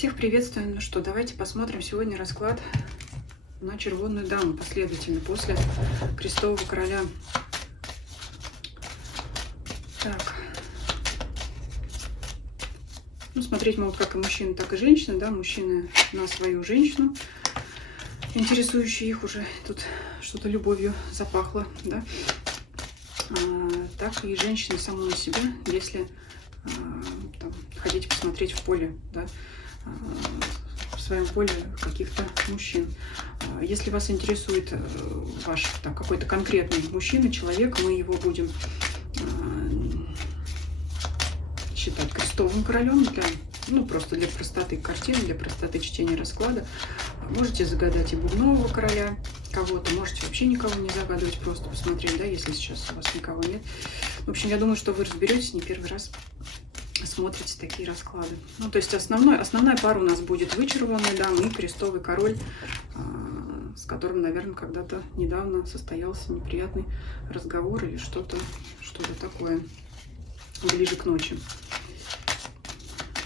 Всех приветствую. Ну что, давайте посмотрим сегодня расклад на червонную даму последовательно после крестового короля. Так. Ну, смотреть могут как и мужчины, так и женщины, да, мужчины на свою женщину, интересующие их уже, тут что-то любовью запахло, да, так и женщины саму на себя, если там, хотите посмотреть в поле, да, в своем поле каких-то мужчин. Если вас интересует ваш какой-то конкретный мужчина, человек, мы его будем считать крестовым королем, просто для простоты картины, для простоты чтения расклада. Можете загадать и бубнового короля кого-то, можете вообще никого не загадывать, просто посмотреть, да, если сейчас у вас никого нет. В общем, я думаю, что вы разберетесь, не первый раз смотрите такие расклады. Ну, то есть основная пара у нас будет вы, червонная дама, и крестовый король, с которым, наверное, когда-то недавно состоялся неприятный разговор или что-то такое ближе к ночи,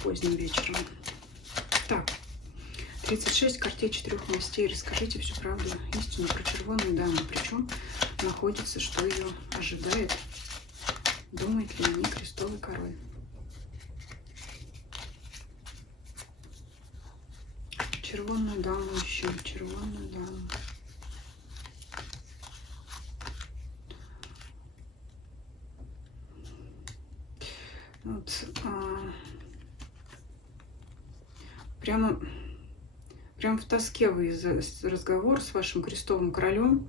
поздним вечером. Так, 36 картей 4 мастей. Расскажите всю правду, истину про червонную даму. Причем находится, что ее ожидает. Думает ли о ней крестовый король? Червонную даму ищу, червонную даму. Вот, прямо в тоске вы из-за разговора с вашим крестовым королем.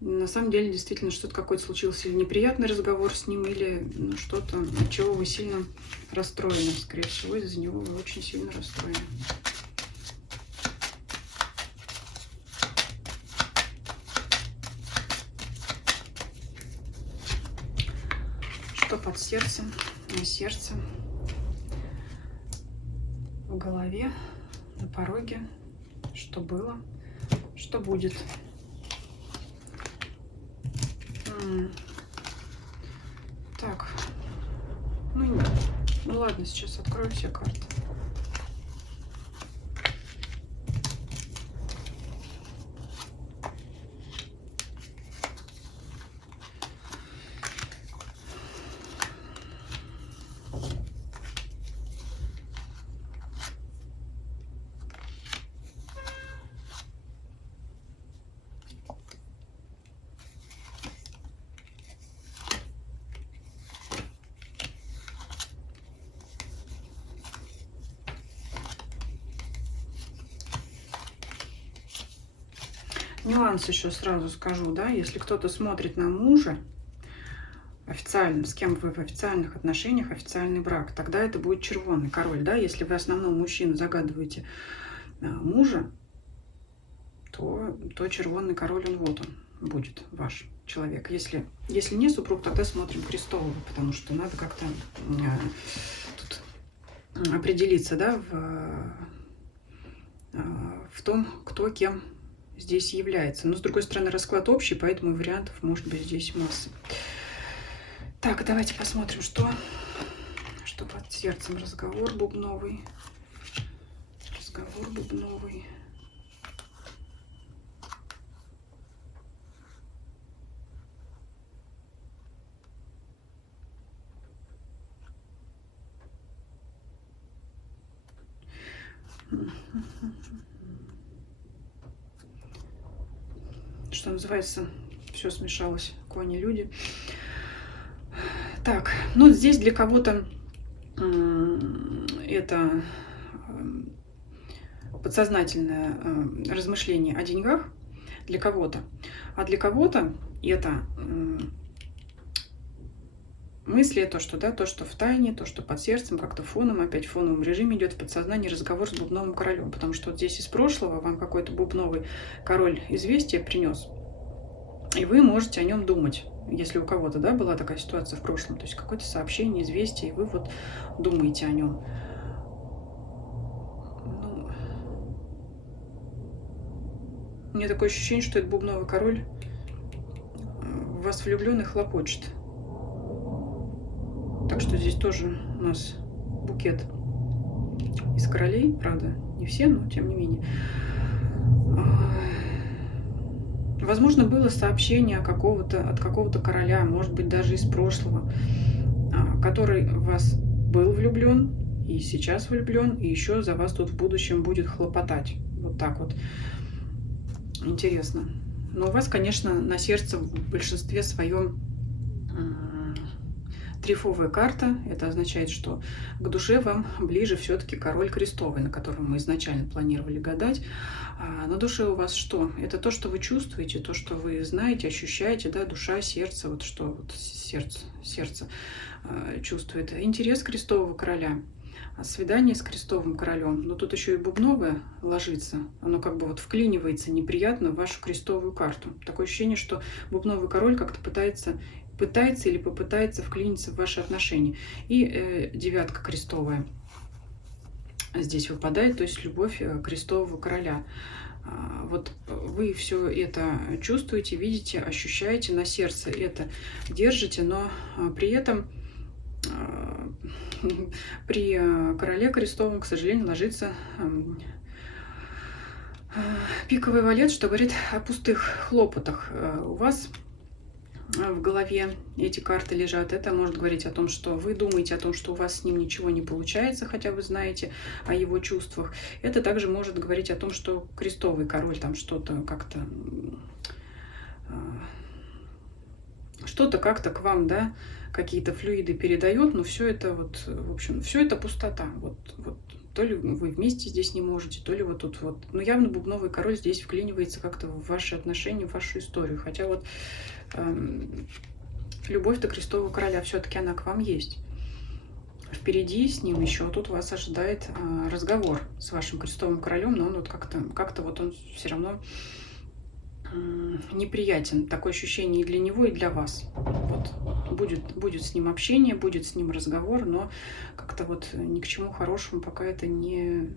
На самом деле, действительно, что-то какой-то случился или неприятный разговор с ним, или что-то, от чего вы сильно расстроены. Скорее всего, из-за него вы очень сильно расстроены. Что под сердцем, на сердце, в голове, на пороге, что было, что будет. Так, ну ладно, сейчас открою все карты. Нюанс еще сразу скажу, да, если кто-то смотрит на мужа официально, с кем вы в официальных отношениях, официальный брак, тогда это будет червонный король, да, если вы основного мужчину загадываете мужа, то червонный король, он будет ваш человек. Если не супруг, тогда смотрим крестового, потому что надо как-то тут определиться, да, в том, кто кем здесь является. Но, с другой стороны, расклад общий, поэтому вариантов может быть здесь масса. Так, давайте посмотрим, что под сердцем. Разговор бубновый. Разговор бубновый. Что называется, все смешалось, кони, люди. Так, ну здесь для кого-то это подсознательное размышление о деньгах, для кого-то. А для кого-то это мысли, то, что в тайне, то, что под сердцем, как-то фоном, опять в фоновом режиме идет в подсознании разговор с бубновым королем. Потому что вот здесь из прошлого вам какой-то бубновый король известие принес, и вы можете о нем думать. Если у кого-то, да, была такая ситуация в прошлом, то есть какое-то сообщение, известие, и вы вот думаете о нем. Ну, у меня такое ощущение, что этот бубновый король в вас влюблен и хлопочет. Так что здесь тоже у нас букет из королей, правда, не все, но тем не менее. Возможно, было сообщение от какого-то короля, может быть, даже из прошлого, который в вас был влюблен и сейчас влюблен, и еще за вас тут в будущем будет хлопотать. Вот так вот. Интересно. Но у вас, конечно, на сердце в большинстве своем трифовая карта. Это означает, что к душе вам ближе все-таки король крестовый, на котором мы изначально планировали гадать. А на душе у вас что? Это то, что вы чувствуете, то, что вы знаете, ощущаете, да, душа, сердце, вот что вот сердце чувствует. Интерес крестового короля, свидание с крестовым королем. Но тут еще и бубновое ложится. Оно как бы вот вклинивается неприятно в вашу крестовую карту. Такое ощущение, что бубновый король как-то пытается или попытается вклиниться в ваши отношения. И девятка крестовая здесь выпадает, то есть любовь крестового короля. Вот вы все это чувствуете, видите, ощущаете, на сердце это держите, но при этом при короле крестовом, к сожалению, ложится пиковый валет, что говорит о пустых хлопотах. У вас в голове эти карты лежат. Это может говорить о том, что вы думаете о том, что у вас с ним ничего не получается, хотя вы знаете о его чувствах. Это также может говорить о том, что крестовый король там что-то как-то к вам, да, какие-то флюиды передает, но все это вот, в общем, все это пустота. Вот то ли вы вместе здесь не можете, то ли вот тут вот. Но явно бубновый король здесь вклинивается как-то в ваши отношения, в вашу историю. Хотя вот любовь-то крестового короля все-таки она к вам есть. Впереди с ним еще тут вас ожидает разговор с вашим крестовым королем, но он вот как-то вот он все равно неприятен. Такое ощущение и для него, и для вас. Вот будет с ним общение, будет с ним разговор, но как-то вот ни к чему хорошему пока это не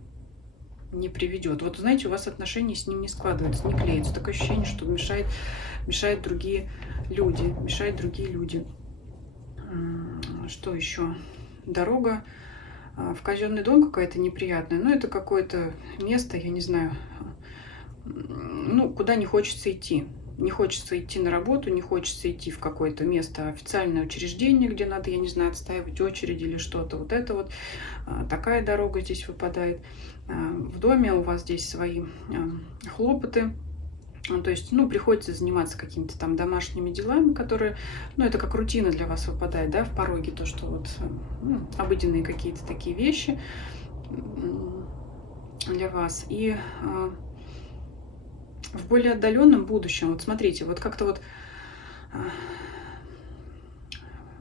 приведет. Вот знаете, у вас отношения с ним не складываются, не клеятся. Такое ощущение, что мешают другие люди. Что еще? Дорога в казенный дом какая-то неприятная. Ну, это какое-то место, я не знаю, ну, куда не хочется идти. Не хочется идти на работу, не хочется идти в какое-то место, официальное учреждение, где надо, я не знаю, отстаивать очередь или что-то. Вот это вот такая дорога здесь выпадает. В доме у вас здесь свои хлопоты. То есть, ну, приходится заниматься какими-то там домашними делами, которые, ну, это как рутина для вас выпадает, да, в пороге, то, что вот обыденные какие-то такие вещи для вас. И в более отдаленном будущем, вот смотрите, вот как-то вот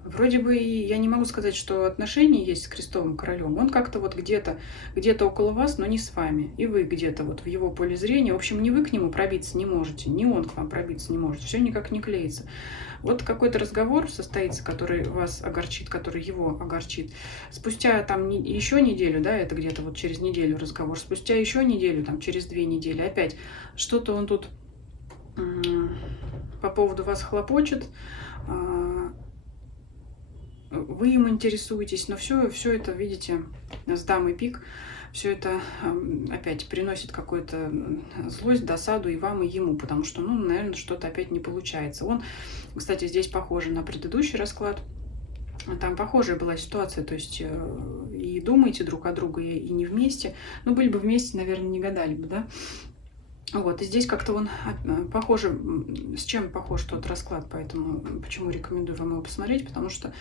вроде бы я не могу сказать, что отношения есть с крестовым королем. Он как-то вот где-то около вас, но не с вами. И вы где-то вот в его поле зрения. В общем, ни вы к нему пробиться не можете, ни он к вам пробиться не может. Все никак не клеится. Вот какой-то разговор состоится, который вас огорчит, который его огорчит. Спустя там еще неделю, да, это где-то вот через неделю разговор. Спустя еще неделю, там через 2 недели опять что-то он тут по поводу вас хлопочет. Вы им интересуетесь, но все это, видите, с дамой пик, все это опять приносит какую-то злость, досаду и вам, и ему, потому что, ну, наверное, что-то опять не получается. Он, кстати, здесь похоже на предыдущий расклад. Там похожая была ситуация, то есть и думаете друг о друге, и не вместе. Ну, были бы вместе, наверное, не гадали бы, да? Вот, и здесь как-то он похоже, с чем похож тот расклад, поэтому почему рекомендую вам его посмотреть, потому что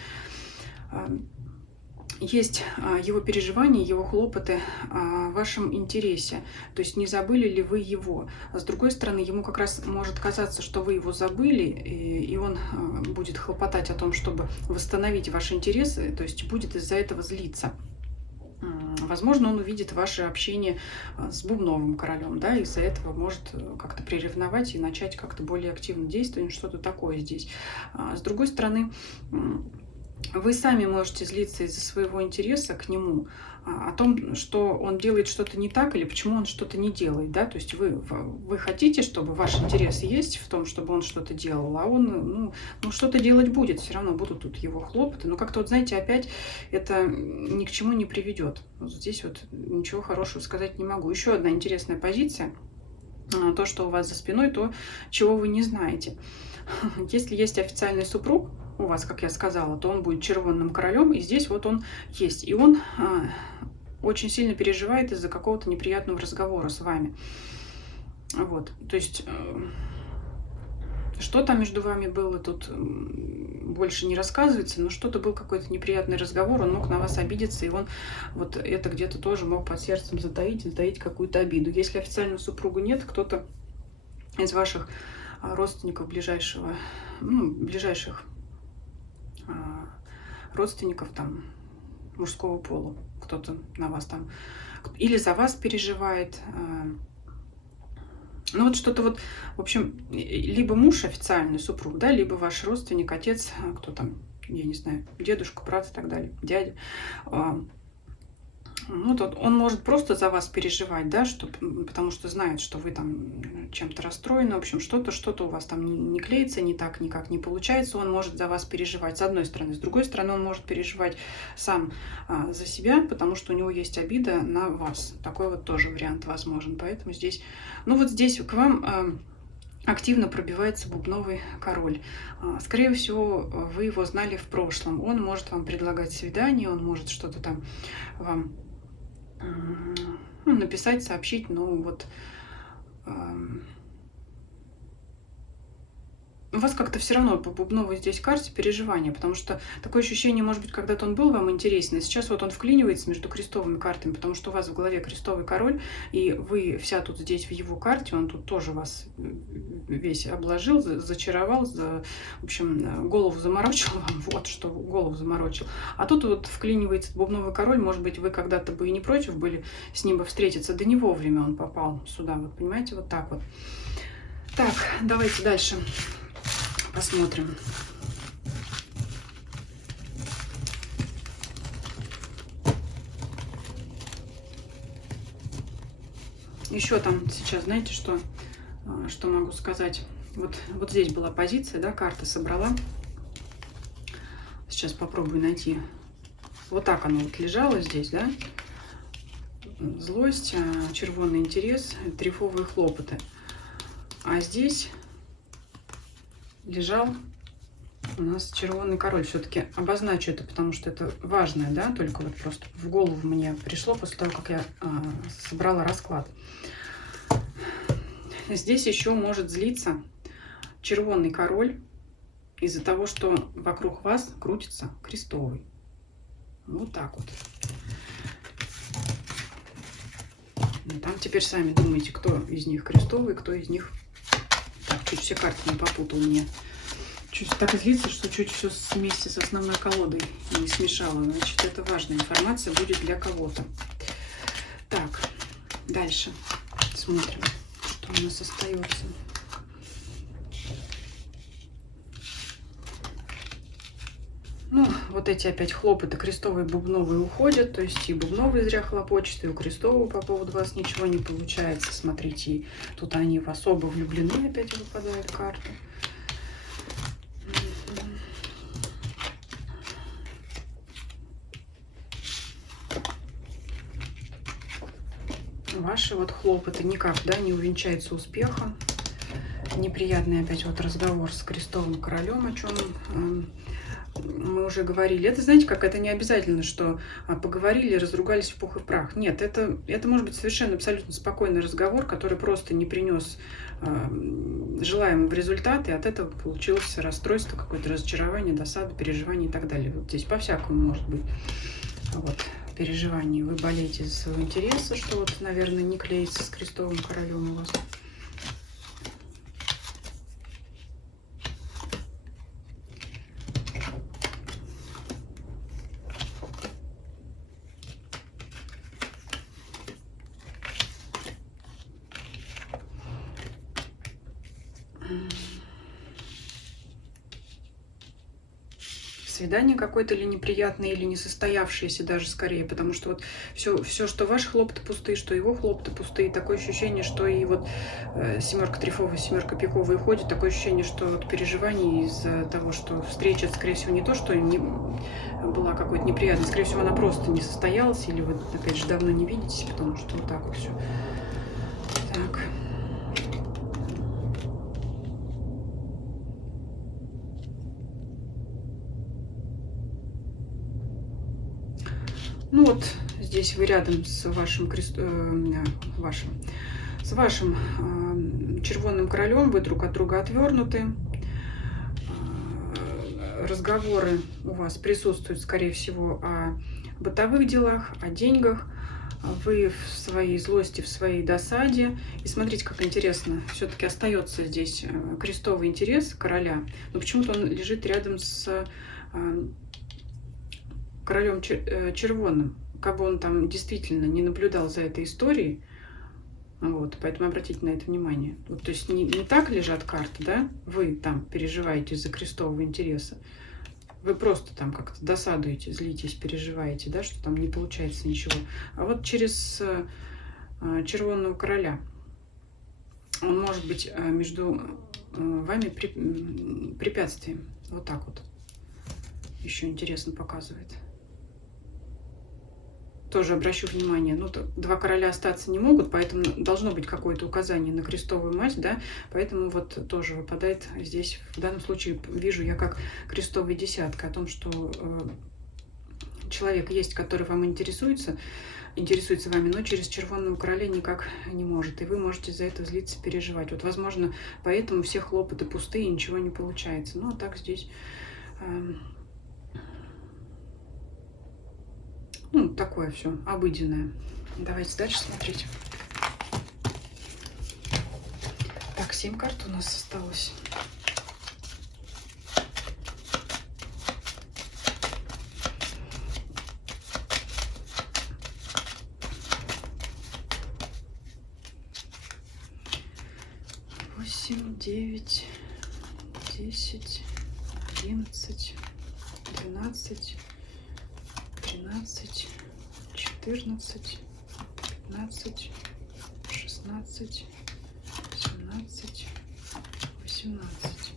есть его переживания, его хлопоты о вашем интересе. То есть не забыли ли вы его. А с другой стороны, ему как раз может казаться, что вы его забыли, и он будет хлопотать о том, чтобы восстановить ваши интересы, то есть будет из-за этого злиться. Возможно, он увидит ваше общение с бубновым королем, да, из-за этого может как-то приревновать и начать как-то более активно действовать, что-то такое здесь. С другой стороны, Вы сами можете злиться из-за своего интереса к нему, о том, что он делает что-то не так или почему он что-то не делает, да, то есть вы хотите, чтобы ваш интерес есть в том, чтобы он что-то делал, а он, ну что-то делать будет, все равно будут тут его хлопоты, но как-то вот, знаете, опять это ни к чему не приведет. Вот здесь вот ничего хорошего сказать не могу. Еще одна интересная позиция, то, что у вас за спиной, то, чего вы не знаете. Если есть официальный супруг у вас, как я сказала, то он будет червонным королем, и здесь вот он есть. И он очень сильно переживает из-за какого-то неприятного разговора с вами. Вот, то есть, что там между вами было, тут больше не рассказывается, но что-то был какой-то неприятный разговор, он мог на вас обидеться, и он вот это где-то тоже мог под сердцем затаить какую-то обиду. Если официального супруга нет, кто-то из ваших родственников ближайших родственников там мужского пола, кто-то на вас там или за вас переживает. Ну вот что-то вот, в общем, либо муж официальный супруг, да, либо ваш родственник, отец, кто там, я не знаю, дедушка, брат и так далее, дядя. Ну, тут он может просто за вас переживать, да, потому что знает, что вы там чем-то расстроены, в общем, что-то у вас там не клеится, не так, никак не получается, он может за вас переживать, с одной стороны. С другой стороны, он может переживать сам за себя, потому что у него есть обида на вас. Такой вот тоже вариант возможен, поэтому здесь, ну вот здесь к вам активно пробивается бубновый король. Скорее всего, вы его знали в прошлом. Он может вам предлагать свидание, он может что-то там вам написать, сообщить, ну вот у вас как-то все равно по бубновой здесь карте переживания, потому что такое ощущение, может быть, когда-то он был вам интересен, а сейчас вот он вклинивается между крестовыми картами, потому что у вас в голове крестовый король, и вы вся тут здесь в его карте, он тут тоже вас весь обложил, зачаровал, в общем, голову заморочил вам, вот что голову заморочил. А тут вот вклинивается бубновый король, может быть, вы когда-то бы и не против были с ним бы встретиться, да не вовремя он попал сюда, вот понимаете, вот так вот. Так, давайте дальше. Посмотрим. Еще там сейчас, знаете, что могу сказать? Вот здесь была позиция, да, карта собрала. Сейчас попробую найти. Вот так оно вот лежало здесь, да? Злость, червонный интерес, трефовые хлопоты. А здесь лежал у нас червонный король. Все-таки обозначу это, потому что это важное, да, только вот просто в голову мне пришло после того, как я собрала расклад. Здесь еще может злиться червонный король из-за того, что вокруг вас крутится крестовый. Вот так вот. Ну, там теперь сами думаете, кто из них крестовый, кто из них... Так, чуть все карты не попутал мне. Чуть так злится, что чуть все вместе с основной колодой не смешала. Значит, это важная информация будет для кого-то. Так, дальше смотрим, что у нас остается. Ну, вот эти опять хлопоты крестовые, бубновые уходят, то есть и бубновый зря хлопочет, и у крестового по поводу вас ничего не получается. Смотрите, тут они в особо влюблены, опять выпадает карта. Ваши вот хлопоты никак, да, не увенчаются успехом. Неприятный опять вот разговор с крестовым королем, о чем мы уже говорили. Это, знаете, как это не обязательно, что поговорили, разругались в пух и прах. Нет, это может быть совершенно абсолютно спокойный разговор, который просто не принес желаемого результата, и от этого получилось расстройство, какое-то разочарование, досада, переживание и так далее. Вот здесь по-всякому может быть. Вот, переживание. Вы болеете за своего интереса, что вот, наверное, не клеится с крестовым королем у вас. свидание какое-то или неприятное, или несостоявшееся даже скорее, потому что вот все, что ваши хлопоты пустые, что его хлопоты пустые, такое ощущение, что и вот семерка трефовая, семерка пиковая уходит, такое ощущение, что вот переживание из-за того, что встреча, скорее всего, не то, что не была какой-то неприятной, скорее всего, она просто не состоялась, или вы, опять же, давно не видитесь, потому что вот так вот все. Так. Ну вот здесь вы рядом с вашим червонным королем, вы друг от друга отвернуты. Разговоры у вас присутствуют, скорее всего, о бытовых делах, о деньгах. Вы в своей злости, в своей досаде. И смотрите, как интересно, все-таки остается здесь крестовый интерес короля, но почему-то он лежит рядом с королем червоным, как бы он там действительно не наблюдал за этой историей. Вот, поэтому обратите на это внимание. Вот, то есть не так лежат карты, да? Вы там переживаете из-за крестового интереса. Вы просто там как-то досадуете, злитесь, переживаете, да, что там не получается ничего. А вот через червонного короля он может быть между вами препятствием. Вот так вот. Еще интересно показывает. Тоже обращу внимание, ну, два короля остаться не могут, поэтому должно быть какое-то указание на крестовую мать, да, поэтому вот тоже выпадает здесь, в данном случае вижу я как крестовая десятка, о том, что человек есть, который вам интересуется вами, но через червонного короля никак не может, и вы можете за это злиться, переживать. Вот, возможно, поэтому все хлопоты пустые, ничего не получается. Ну, а так здесь... Ну, такое все обыденное. Давайте дальше смотреть. Так, 7 карт у нас осталось. Восемь, 9, 10, 11, 12, 13, 14, 15, 16, 17, 18.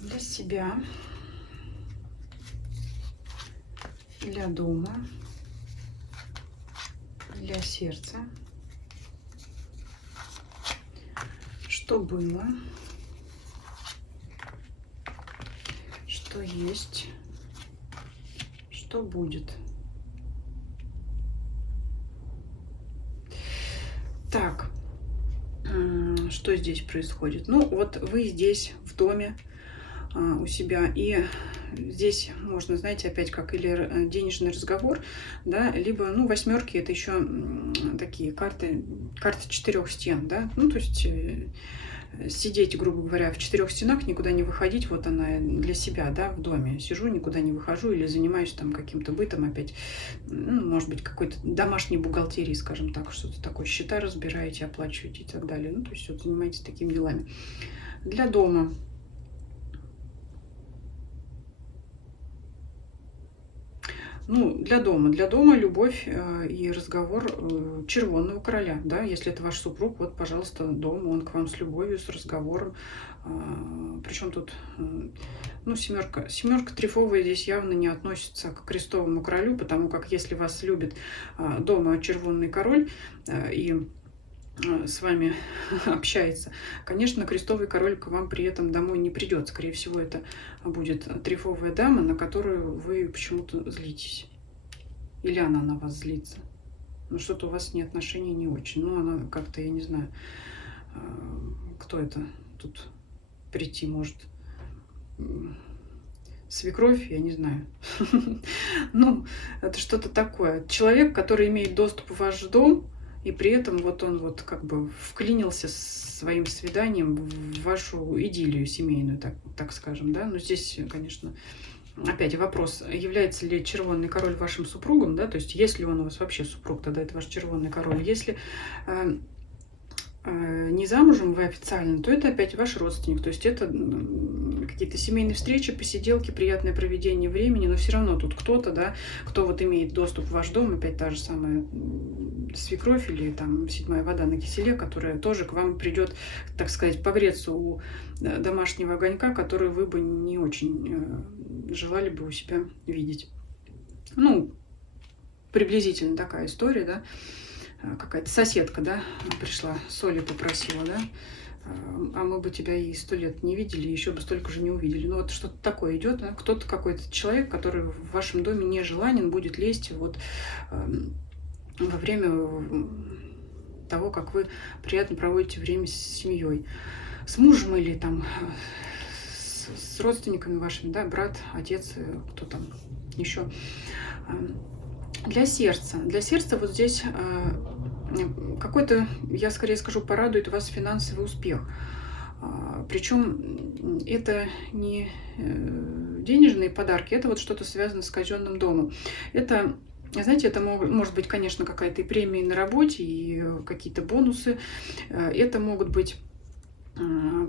Для себя, для дома, для сердца, что было, что есть, что будет. Так, что здесь происходит? Ну, вот вы здесь, в доме, у себя, и здесь можно, знаете, опять как или денежный разговор, да, либо, ну, восьмерки это еще такие карты 4 стен, да, ну, то есть сидеть, грубо говоря, в 4 стенах, никуда не выходить, вот она для себя, да, в доме сижу, никуда не выхожу или занимаюсь там каким-то бытом опять, ну, может быть, какой-то домашней бухгалтерией, скажем так, что-то такое, счета разбираете, оплачиваете и так далее, ну, то есть вот занимаетесь такими делами. Для дома. Ну, для дома любовь и разговор червонного короля, да, если это ваш супруг, вот, пожалуйста, дом, он к вам с любовью, с разговором. Причем тут, ну, семерка трефовая здесь явно не относится к крестовому королю, потому как если вас любит дома червонный король и с вами общается, конечно, крестовый король к вам при этом домой не придет. Скорее всего, это будет трефовая дама, на которую вы почему-то злитесь. Или она на вас злится. Ну, что-то у вас не отношения не очень. Ну, она как-то, я не знаю, кто это тут прийти может. Свекровь, я не знаю. Ну, это что-то такое. Человек, который имеет доступ в ваш дом, и при этом вот он вот как бы вклинился своим свиданием в вашу идиллию семейную, так скажем, да. Но здесь, конечно, опять вопрос, является ли червонный король вашим супругом, да, то есть если он у вас вообще супруг, тогда это ваш червонный король. Если не замужем вы официально, то это опять ваш родственник. То есть это какие-то семейные встречи, посиделки, приятное проведение времени, но все равно тут кто-то, да, кто вот имеет доступ в ваш дом, опять та же самая свекровь или там седьмая вода на киселе, которая тоже к вам придет, так сказать, погреться у домашнего огонька, который вы бы не очень желали бы у себя видеть. Ну, приблизительно такая история, да. Какая-то соседка, да, пришла, соли попросила, да, а мы бы тебя и 100 лет не видели, еще бы столько же не увидели. Ну вот что-то такое идет, да? Кто-то, какой-то человек, который в вашем доме нежеланен, будет лезть вот во время того, как вы приятно проводите время с семьей, с мужем или там с родственниками вашими, да, брат, отец, кто там еще. Для сердца вот здесь какой-то, я скорее скажу, порадует вас финансовый успех. Причем это не денежные подарки, это вот что-то связано с казенным домом. Это, знаете, это может быть, конечно, какая-то и премия на работе, и какие-то бонусы. Это могут быть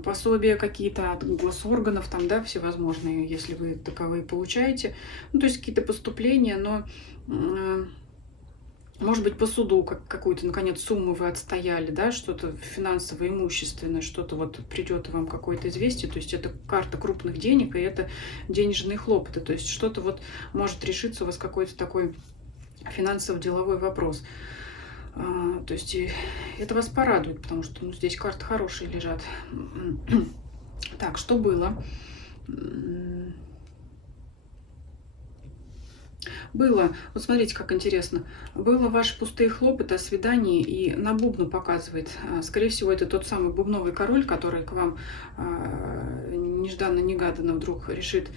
пособия какие-то от госорганов, там, да, всевозможные, если вы таковые получаете. Ну, то есть какие-то поступления, но может быть, по суду какую-то, наконец, сумму вы отстояли, да, что-то финансово, имущественное, что-то вот придет вам какое-то известие, то есть это карта крупных денег, и это денежные хлопоты, то есть что-то вот может решиться у вас какой-то такой финансово-деловой вопрос. То есть это вас порадует, потому что ну, здесь карты хорошие лежат. Так, что было? Было, вот смотрите, как интересно, было ваши пустые хлопоты о свидании, и на бубну показывает. Скорее всего, это тот самый бубновый король, который к вам нежданно-негаданно вдруг решит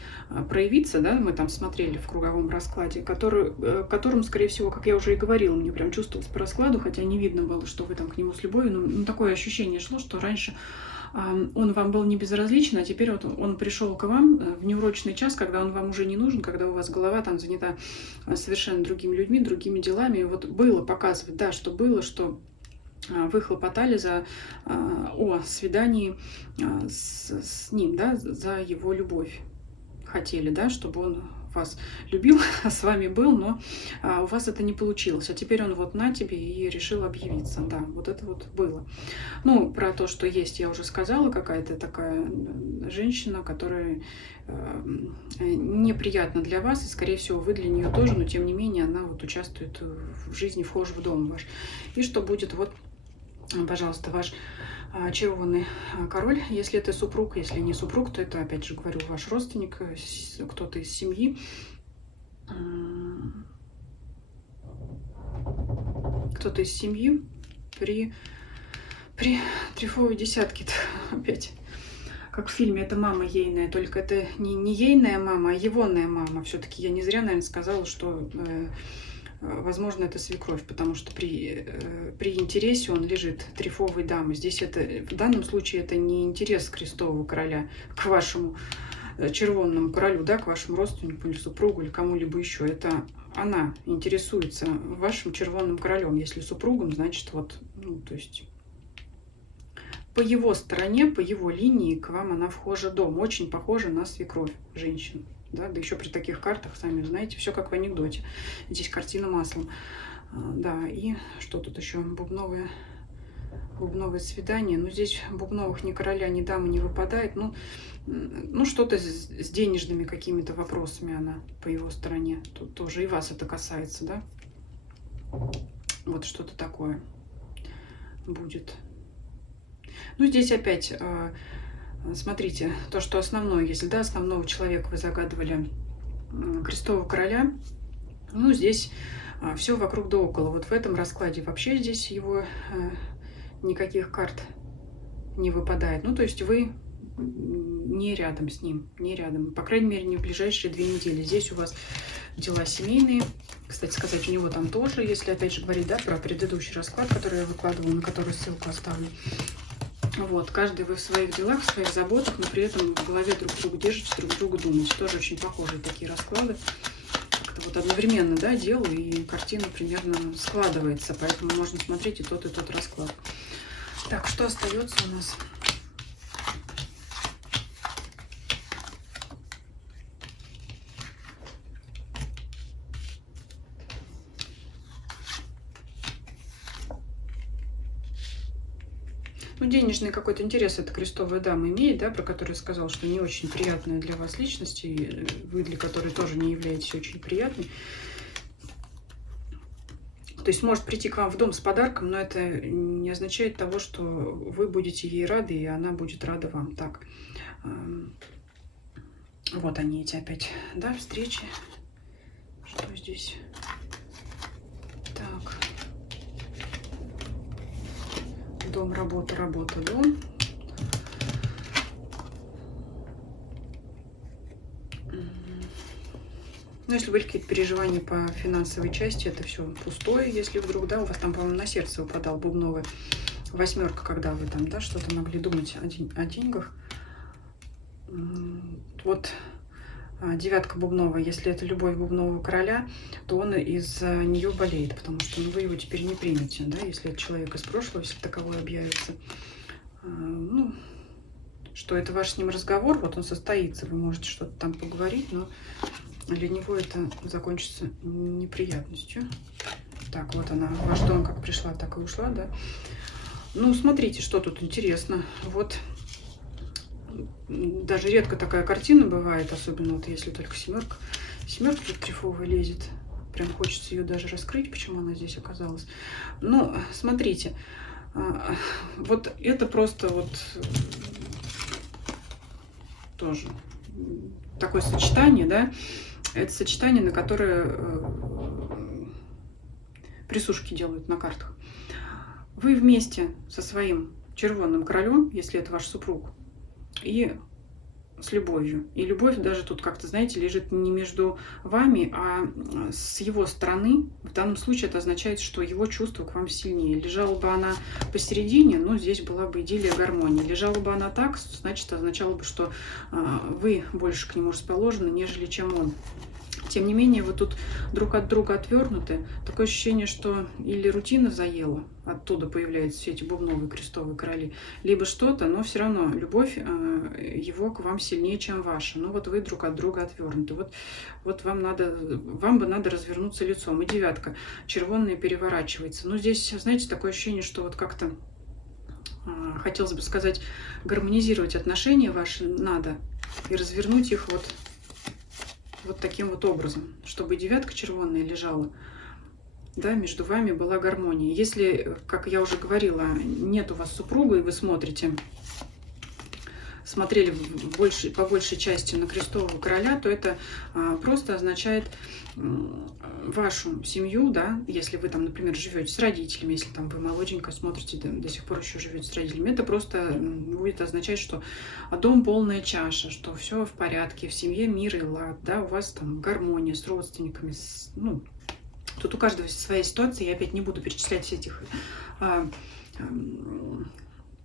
проявиться, да, мы там смотрели в круговом раскладе, которым, скорее всего, как я уже и говорила, мне прям чувствовалось по раскладу, хотя не видно было, что вы там к нему с любовью, но такое ощущение шло, что раньше он вам был не безразличен, а теперь вот он пришел к вам в неурочный час, когда он вам уже не нужен, когда у вас голова там занята совершенно другими людьми, другими делами. И вот было показывать, да, что было, что вы хлопотали о свидании с ним, да, за его любовь. Хотели, да, чтобы он вас любил, с вами был, но у вас это не получилось. А теперь он вот на тебе и решил объявиться. Да, вот это вот было. Ну, про то, что есть, я уже сказала, какая-то такая женщина, которая неприятна для вас, и, скорее всего, вы для нее тоже, но, тем не менее, она вот участвует в жизни, вхожа в дом ваш. И что будет, вот, пожалуйста, ваш червонный король, если это супруг, если не супруг, то это, опять же говорю, ваш родственник, кто-то из семьи. Кто-то из семьи при трефовой десятке, опять, как в фильме, это мама ейная, только это не ейная мама, а егонная мама. Все-таки я не зря, наверное, сказала, что возможно, это свекровь, потому что при интересе он лежит трефовой дамы. Здесь это, в данном случае, это не интерес крестового короля к вашему червонному королю, да, к вашему родственнику или супругу или кому-либо еще. Это она интересуется вашим червонным королем. Если супругом, значит, вот, ну, то есть по его стороне, по его линии к вам она вхожа дом. Очень похожа на свекровь женщин. Да еще при таких картах, сами знаете, все как в анекдоте. Здесь картина маслом. Да, и что тут еще? Бубновое свидание. Но здесь бубновых ни короля, ни дамы не выпадает. Ну что-то с денежными какими-то вопросами она по его стороне. Тут тоже и вас это касается, да? Вот что-то такое будет. Ну, здесь опять... Смотрите, то, что основное, если, да, основного человека вы загадывали крестового короля, ну, здесь все вокруг да около. Вот в этом раскладе вообще здесь его никаких карт не выпадает. Ну, то есть вы не рядом с ним, не рядом. По крайней мере, не в ближайшие 2 недели. Здесь у вас дела семейные, к кстати сказать, у него там тоже, если опять же говорить, да, про предыдущий расклад, который я выкладывала, на который ссылку оставлю. Вот, каждый вы в своих делах, в своих заботах, но при этом в голове друг друга держите, друг другу думаете. Тоже очень похожие такие расклады. Как-то вот одновременно, да, делаю, и картина примерно складывается, поэтому можно смотреть и тот расклад. Так, что остается у нас? Ну, денежный какой-то интерес эта крестовая дама имеет, да, про которую я сказала, что не очень приятная для вас личность, и вы для которой тоже не являетесь очень приятной. То есть может прийти к вам в дом с подарком, но это не означает того, что вы будете ей рады, и она будет рада вам. Так, вот они эти опять, да, встречи. Что здесь? Так. Дом, работа, работа, дом. Ну, если были какие-то переживания по финансовой части, это все пустое, если вдруг, да, у вас там, по-моему, на сердце выпадал бубновая восьмерка, когда вы там, да, что-то могли думать о деньгах. Вот девятка бубновая, если это любовь бубнового короля, то он из-за нее болеет, потому что вы его теперь не примете, да, если это человек из прошлого, если таковой объявится. Ну, что это ваш с ним разговор, вот он состоится, вы можете что-то там поговорить, но для него это закончится неприятностью. Так, вот она, ваш дом как пришла, так и ушла, да. Ну, смотрите, что тут интересно. Вот даже редко такая картина бывает, особенно вот если только семерка. Семерка тут трифовая лезет. Прям хочется ее даже раскрыть, почему она здесь оказалась. Ну, смотрите, вот это просто вот тоже такое сочетание, да. Это сочетание, на которое присушки делают на картах. Вы вместе со своим червонным королем, если это ваш супруг, и с любовью. И любовь даже тут как-то, знаете, лежит не между вами, а с его стороны. В данном случае это означает, что его чувство к вам сильнее. Лежала бы она посередине, ну, здесь была бы идиллия, гармония. Лежала бы она так, значит, означало бы, что вы больше к нему расположены, нежели чем он. Тем не менее, вы тут друг от друга отвернуты. Такое ощущение, что или рутина заела, оттуда появляются все эти бубновые крестовые короли, либо что-то, но все равно любовь его к вам сильнее, чем ваша. Ну вот вы друг от друга отвернуты. Вот вам бы надо развернуться лицом. И девятка червонная переворачивается. Ну здесь, знаете, такое ощущение, что вот как-то, хотелось бы сказать, гармонизировать отношения ваши надо и развернуть их вот таким вот образом, чтобы девятка червонная лежала, да, между вами была гармония. Если, как я уже говорила, нет у вас супруга, и вы смотрели по большей части на крестового короля, то это просто означает вашу семью, да, если вы там, например, живете с родителями, если там вы молоденько смотрите, до сих пор еще живете с родителями, это просто будет означать, что дом полная чаша, что все в порядке, в семье мир и лад, да, у вас там гармония с родственниками, ну, тут у каждого своя ситуация, я опять не буду перечислять все этих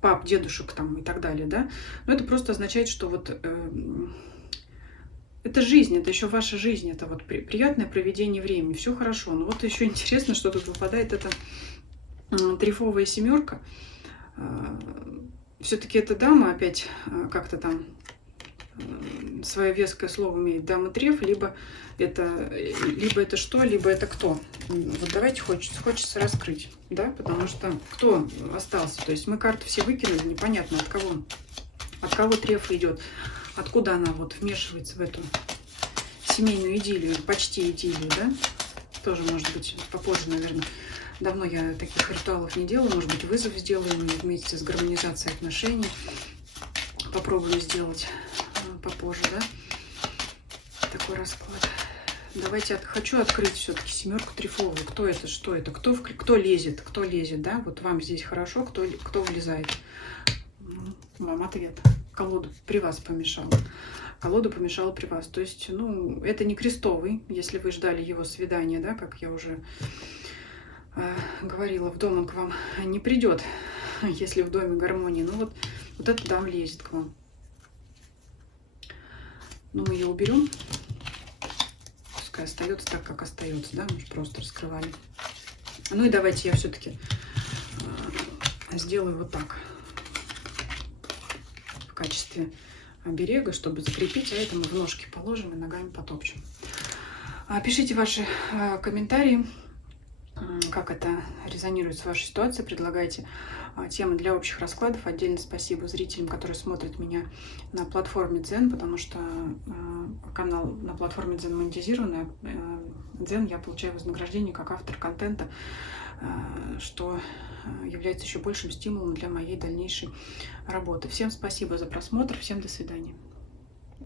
пап, дедушек там и так далее, да, но это просто означает, что вот это жизнь, это еще ваша жизнь, это вот приятное проведение времени, все хорошо. Но вот еще интересно, что тут выпадает эта трифовая семерка. Все-таки эта дама опять как-то там свое веское слово имеет, дама треф, либо это что, либо это кто. Вот давайте хочется раскрыть, да, потому что кто остался, то есть мы карты все выкинули, непонятно от кого треф идет. Откуда она вот вмешивается в эту семейную идиллию, почти идиллию, да? Тоже, может быть, попозже, наверное. Давно я таких ритуалов не делала. Может быть, вызов сделаем и вместе с гармонизацией отношений попробуем сделать попозже, да? Такой расклад. Давайте хочу открыть все-таки семерку трифовую. Кто это, что это? Кто лезет, да? Вот вам здесь хорошо, кто влезает? Вам ответ. Колоду при вас помешала. колода помешала при вас. То есть, ну, это не крестовый, если вы ждали его свидания, да, как я уже говорила, в дом он к вам не придет, если в доме гармонии. Ну вот эта дама лезет к вам. Ну, мы ее уберем. Пускай остается так, как остается, да, мы же просто раскрывали. Ну и давайте я все-таки сделаю вот так в качестве оберега, чтобы закрепить, а это мы в ножки положим и ногами потопчем. Пишите ваши комментарии, как это резонирует с вашей ситуацией, предлагайте темы для общих раскладов. Отдельно спасибо зрителям, которые смотрят меня на платформе Дзен, потому что канал на платформе Дзен монетизированный. Дзен я получаю вознаграждение как автор контента, что является еще большим стимулом для моей дальнейшей работы. Всем спасибо за просмотр, всем до свидания.